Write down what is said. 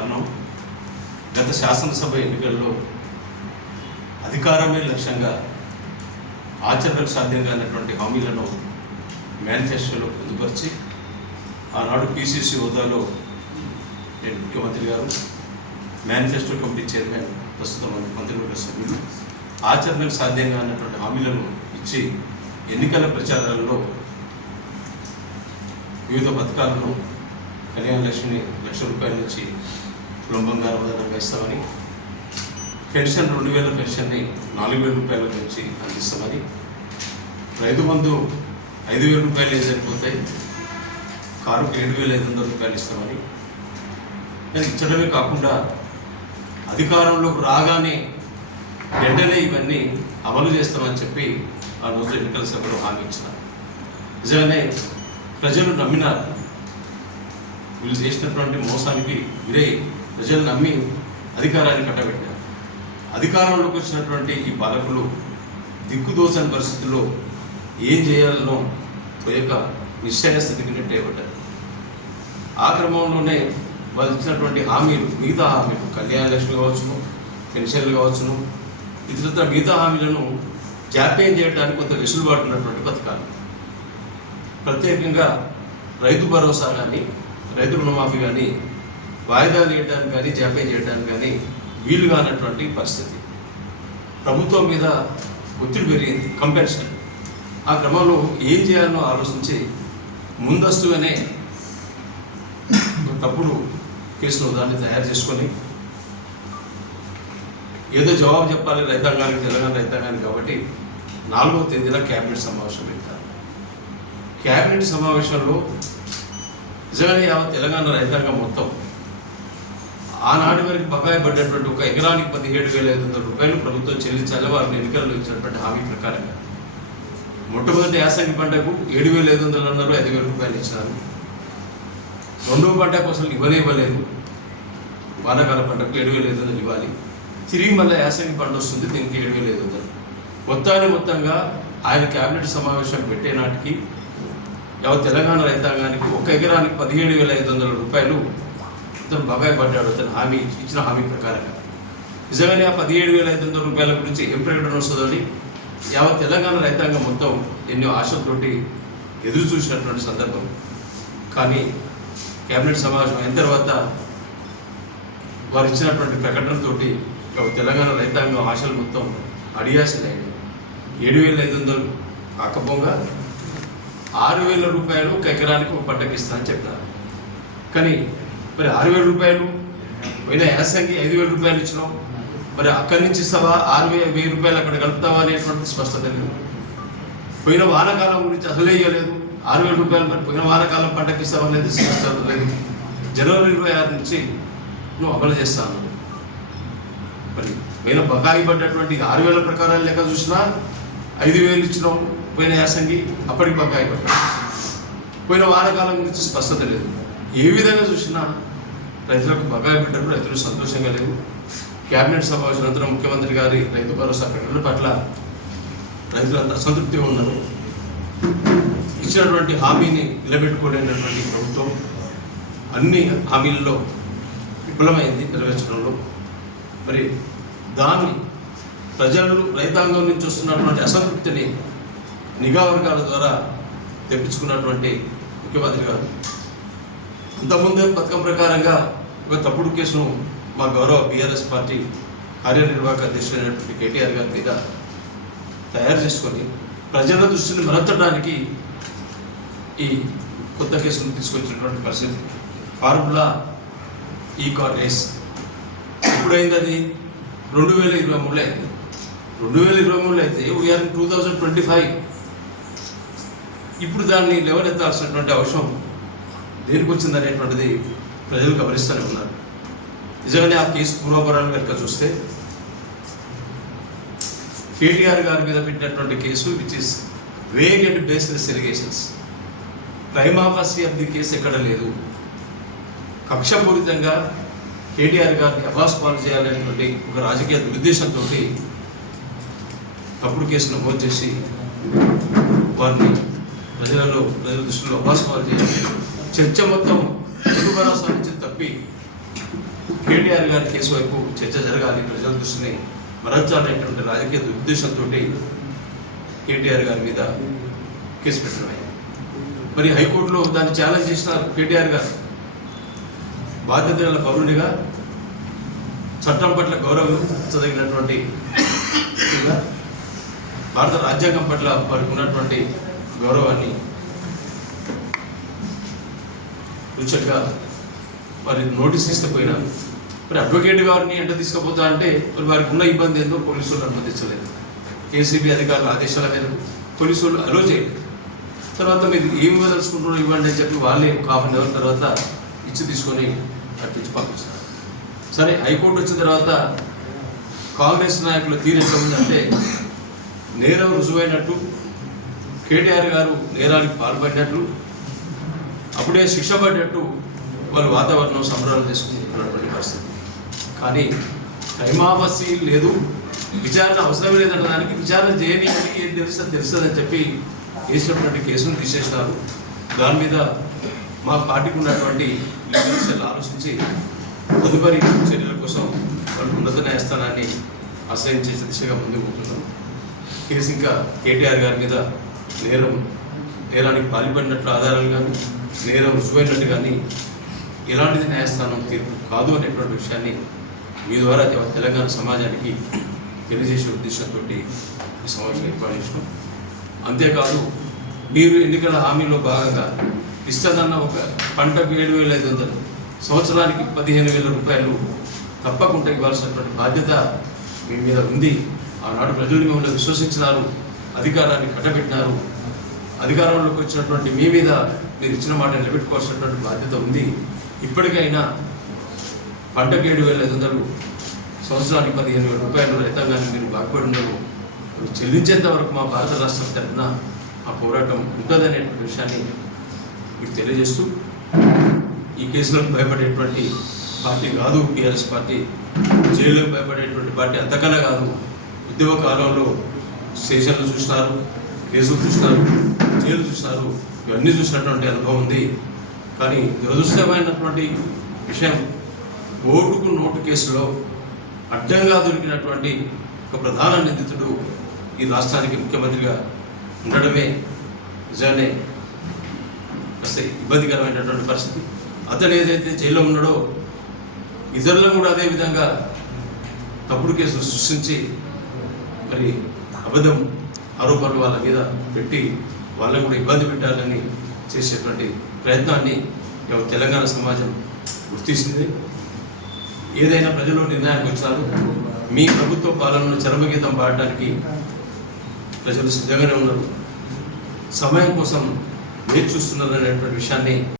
కారణం గత శాసనసభ ఎన్నికల్లో అధికారమే లక్ష్యంగా ఆచరణకు సాధ్యం కానటువంటి హామీలను మేనిఫెస్టోలో పొందుపరిచి ఆనాడు పిసిసి హోదాలో నేను ముఖ్యమంత్రి గారు మేనిఫెస్టో కమిటీ చైర్మన్ ప్రస్తుతం మంత్రివర్గ సభ్యులు ఆచరణకు సాధ్యంగా అన్నటువంటి హామీలను ఇచ్చి ఎన్నికల ప్రచారాలలో వివిధ పథకాలను కళ్యాణ లక్ష్మిని లక్ష రూపాయల నుంచి కులం బంగారం ఆధారంగా ఇస్తామని పెన్షన్ రెండు వేల పెన్షన్ని నాలుగు వేల రూపాయల నుంచి అందిస్తామని రైతు బంధు ఐదు వేల రూపాయలు సరిపోతాయి కారుకు ఏడు వేల ఐదు వందల రూపాయలు ఇస్తామని. నేను ఇచ్చడమే కాకుండా అధికారంలోకి రాగానే వెంటనే ఇవన్నీ అమలు చేస్తామని చెప్పి ఆ రోజు ఎన్నికల సభలో హామీ ఇచ్చినారు నిజంగానే ప్రజలు నమ్మినారు. వీళ్ళు చేసినటువంటి మోసానికి వీరే ప్రజలు నమ్మి అధికారాన్ని కట్టబెట్టారు. అధికారంలోకి వచ్చినటువంటి ఈ పాలకులు దిక్కుదోచని పరిస్థితుల్లో ఏం చేయాలనో పోయక నిశ్చయ స్థితికి నెట్టేయబడ్డారు. ఆ క్రమంలోనే వాళ్ళు ఇచ్చినటువంటి హామీలు మిగతా హామీలు కళ్యాణ లక్ష్మి కావచ్చును పెన్షన్లు కావచ్చును ఇతరత్ర మిగతా హామీలను జాప్యం చేయడానికి కొంత వెసులుబాటు ఉన్నటువంటి పథకాలు. ప్రత్యేకంగా రైతు భరోసా కానీ రైతు రుణమాఫీ కానీ వాయిదాలు వేయడానికి కానీ జాప్యం చేయడానికి కానీ వీలు కానటువంటి పరిస్థితి. ప్రభుత్వం మీద ఒత్తిడి పెరిగింది కంపెన్షన్ ఆ క్రమంలో ఏం చేయాలనో ఆలోచించి ముందస్తుగానే ఒక తప్పుడు కేసును దాన్ని తయారు చేసుకొని ఏదో జవాబు చెప్పాలి రైతాంగానికి తెలంగాణ రైతాంగానికి కాబట్టి నాలుగో తేదీన క్యాబినెట్ సమావేశం పెట్టారు క్యాబినెట్ సమావేశంలో నిజంగానే యావత్ తెలంగాణ రైతాంగం మొత్తం ఆనాటి వరకు బకాయి పడ్డటువంటి ఒక ఎకరానికి పదిహేడు వేల ఐదు వందల రూపాయలు ప్రభుత్వం చెల్లించాలి వారిని ఎన్నికల్లో ఇచ్చినటువంటి హామీ ప్రకారంగా. మొట్టమొదటి యాసంగి పంటకు ఏడు వేల ఐదు వందలు అన్నారు ఐదు వేల రూపాయలు ఇచ్చినారు. రెండవ పంటకు అసలు ఇవ్వనే ఇవ్వలేదు వానాకాల పంటకు ఏడు వేల ఐదు వందలు ఇవ్వాలి. తిరిగి మళ్ళీ యాసంగి పంట వస్తుంది దీనికి ఏడు వేల ఐదు వందలు. మొత్తాన్ని మొత్తంగా ఆయన క్యాబినెట్ సమావేశం పెట్టే నాటికి యావత్ తెలంగాణ రైతాంగానికి ఒక ఎకరానికి పదిహేడు వేల ఐదు వందల రూపాయలు ఇతను బగాయి పడ్డాడు అతను హామీ ఇచ్చిన హామీ ప్రకారంగా. నిజంగానే ఆ పదిహేడు వేల ఐదు వందల రూపాయల గురించి ఏం ప్రకటన వస్తుందని? యావత్ తెలంగాణ రైతాంగం మొత్తం ఎన్నో ఆశలతోటి ఎదురు చూసినటువంటి సందర్భం. కానీ కేబినెట్ సమావేశం అయిన తర్వాత వారు ఇచ్చినటువంటి ప్రకటనతో తెలంగాణ రైతాంగం ఆశలు మొత్తం అడియాసలైనవి ఏడు వేల ఐదు వందలు కాకపోగా ఆరు వేల రూపాయలు ఒక ఎకరానికి ఒక పంటకి ఇస్తానని చెప్పారు. కానీ మరి ఆరు వేల రూపాయలు? పోయిన యాసంగి ఐదు వేల రూపాయలు ఇచ్చినాం మరి అక్కడి నుంచి ఇస్తావా? ఆరు వెయ్యి రూపాయలు అక్కడ కలుపుతావా అనేటువంటి స్పష్టత లేదు. పోయిన వానకాలం గురించి అసలే ఇవ్వలేదు ఆరు వేల రూపాయలు మరి పోయిన వానకాలం పంటకి ఇస్తావా అనేది స్పష్టత లేదు. జనవరి ఇరవై ఆరు నుంచి నువ్వు అమలు చేస్తాను మరి పోయిన బకాయి పడ్డటువంటి ఆరు వేల ప్రకారాలు లెక్క చూసినా ఐదు వేలు ఇచ్చినాం పోయిన యాసంగి అప్పటికి బకాయి పడ్డాడు పోయిన వానకాలం గురించి స్పష్టత లేదు. ఏ విధంగా చూసినా రైతులకు బకాయి పెట్టడం రైతులు సంతోషంగా లేవు కేబినెట్ సమావేశం అనంతరం ముఖ్యమంత్రి గారి రైతు భరోసా పెట్టడం పట్ల రైతులంతా సంతృప్తిగా ఉన్నారు. ఇచ్చినటువంటి హామీని నిలబెట్టుకోలేనటువంటి ప్రభుత్వం అన్ని హామీల్లో విఫలమైంది నెరవేర్చడంలో. మరి దాన్ని ప్రజలు రైతాంగం నుంచి వస్తున్నటువంటి అసంతృప్తిని నిఘా వర్గాల ద్వారా తెప్పించుకున్నటువంటి ముఖ్యమంత్రి గారు అంతకుముందే పథకం ప్రకారంగా ఒక తప్పుడు కేసును మా గౌరవ బీఆర్ఎస్ పార్టీ కార్యనిర్వాహక అధ్యక్షుడైనటువంటి కేటీఆర్ గారి మీద తయారు చేసుకొని ప్రజల దృష్టిని మరల్చడానికి ఈ కొత్త కేసును తీసుకొచ్చినటువంటి పరిస్థితి. ఫార్ములా e ఈ కార్ రేస్ ఎప్పుడైంది అది రెండు వేల ఇరవై మూడులో అయింది. రెండు వేల ఇరవై మూడులో అయితే we are two thousand twenty five ఇప్పుడు దాన్ని లేవనెత్తాల్సినటువంటి అవసరం దేనికి వచ్చింది అనేటువంటిది ప్రజలు గమనిస్తూనే ఉన్నారు. నిజంగానే ఆ కేసు పూర్వపరాలు కనుక చూస్తే కేటీఆర్ గారి మీద పెట్టినటువంటి case which is vague and baseless allegations prima facie of the case ఎక్కడ లేదు. కక్షపూరితంగా కేటీఆర్ గారిని అబాస్ పాలు చేయాలనేటువంటి ఒక రాజకీయ దురుద్దేశంతో తప్పుడు కేసు నమోదు చేసి వారిని ప్రజలలో ప్రజల దృష్టిలో అబాస్ పాలు చేయాలి. చర్చ మొత్తం తెలుగు భరోసా నుంచి తప్పి కేటీఆర్ గారి కేసు వైపు చర్చ జరగాలి ప్రజల దృష్టిని మరల్చాలనేటువంటి రాజకీయ దురుద్దేశంతో కేటీఆర్ గారి మీద కేసు పెట్టడమే మరి హైకోర్టులో దాన్ని ఛాలెంజ్ చేసిన కేటీఆర్ గారు బాధ్యత గల పౌరునిగా చట్టం పట్ల గౌరవించదగినటువంటి వ్యక్తిగా, భారత రాజ్యాంగం పట్ల వారికి ఉన్నటువంటి గౌరవాన్ని నిజంగా మరి నోటీస్ ఇస్తే మరి అడ్వకేట్ గారిని ఎంట తీసుకుపోతా అంటే మరి వారికి ఉన్న ఇబ్బంది ఏందో పోలీసులు అనుమతించలేదు. ఏసీబీ అధికారుల ఆదేశాల మేరకు పోలీసులు అలో చేయలేదు. తర్వాత మీరు ఏమి వదలుచుకుంటున్నారో ఇవ్వండి అని చెప్పి వాళ్ళే ఒక హాఫ్ అన్ అవర్ తర్వాత ఇచ్చి తీసుకొని అట్టించి పంపిస్తారు. సరే హైకోర్టు వచ్చిన తర్వాత కాంగ్రెస్ నాయకుల తీరు ఎట్లా ఉందంటే నేరం రుజువైనట్టు కేటీఆర్ గారు నేరానికి పాల్పడినట్లు అప్పుడే శిక్ష పడ్డట్టు వాళ్ళు వాతావరణం సంబరాలు చేసుకుంటున్నటువంటి పరిస్థితి. కానీ టైమావసి లేదు. విచారణ అవసరం లేదన్న దానికి విచారణ చేయని ఏం తెలుస్తుంది తెలుస్తుందని చెప్పి వేసినటువంటి కేసును తీసేసినారు దాని మీద మా పార్టీకి ఉన్నటువంటి లీగల్ ఆలోచించి తదుపరి చర్యల కోసం వాళ్ళు ఉన్నత న్యాయస్థానాన్ని అసైన్ దిశగా ముందుకు పోతున్నాం. కేసు ఇంకా కేటీఆర్ గారి మీద నేరం నేరానికి పాల్పడినట్లు ఆధారాలు కానీ నేరం రుజువైనట్టు కానీ ఎలాంటిది న్యాయస్థానం తీర్పు కాదు అనేటువంటి విషయాన్ని మీ ద్వారా తెలంగాణ సమాజానికి తెలియజేసే ఉద్దేశంతో ఈ సమావేశం ఏర్పాటు చేసినాం. అంతేకాదు మీరు ఎన్నికల హామీలో భాగంగా ఇస్తుందన్న ఒక పంటకు ఏడు వేల ఐదు వందలు సంవత్సరానికి పదిహేను వేల రూపాయలు తప్పకుండా ఇవ్వాల్సినటువంటి బాధ్యత మీ మీద ఉంది. ఆనాడు ప్రజలు మిమ్మల్ని విశ్వసించినారు అధికారాన్ని కట్టబెట్టినారు. అధికారంలోకి వచ్చినటువంటి మీ మీద మీరు ఇచ్చిన మాట నిలబెట్టుకోవాల్సినటువంటి బాధ్యత ఉంది. ఇప్పటికైనా పంటకు ఏడు వేల ఐదు వందలు సంవత్సరానికి పదిహేను వేల రూపాయలు రైతాంగాన్ని మీరు బాగుపడి ఉండరు చెల్లించేంత వరకు మా భారత రాష్ట్రం తరఫున ఆ పోరాటం ఉంటుందనేటువంటి విషయాన్ని మీకు తెలియజేస్తూ ఈ కేసులకు భయపడేటువంటి పార్టీ కాదు టీఆర్ఎస్ పార్టీ. జైలుకు భయపడేటువంటి పార్టీ అంతకన్నా కాదు ఉద్యోగ కాలంలో స్టేషన్లు చూసినారు కేసులు చూసినారు జైలు చూసినారు ఇవన్నీ చూసినటువంటి అనుభవం ఉంది. కానీ దురదృష్టమైనటువంటి విషయం ఓటుకు నోటు కేసులో అడ్డంగా దొరికినటువంటి ఒక ప్రధాన నిందితుడు ఈ రాష్ట్రానికి ముఖ్యమంత్రిగా ఉండడమే నిజానే. కాస్త ఇబ్బందికరమైనటువంటి పరిస్థితి. అతను ఏదైతే జైల్లో ఉన్నాడో ఇతరులను కూడా అదే విధంగా తప్పుడు కేసులు సృష్టించి మరి అబద్ధం ఆరోపణలు వాళ్ళ మీద పెట్టి వాళ్ళని కూడా ఇబ్బంది పెట్టాలని చేసేటువంటి ప్రయత్నాన్ని తెలంగాణ సమాజం గుర్తిస్తుంది. ఏదైనా ప్రజలు నిర్ణయానికి వచ్చినారు మీ ప్రభుత్వ పాలనను చరమగీతం పాడడానికి ప్రజలు సిద్ధంగానే ఉన్నారు. సమయం కోసం వేచి చూస్తున్నారు అనేటువంటి విషయాన్ని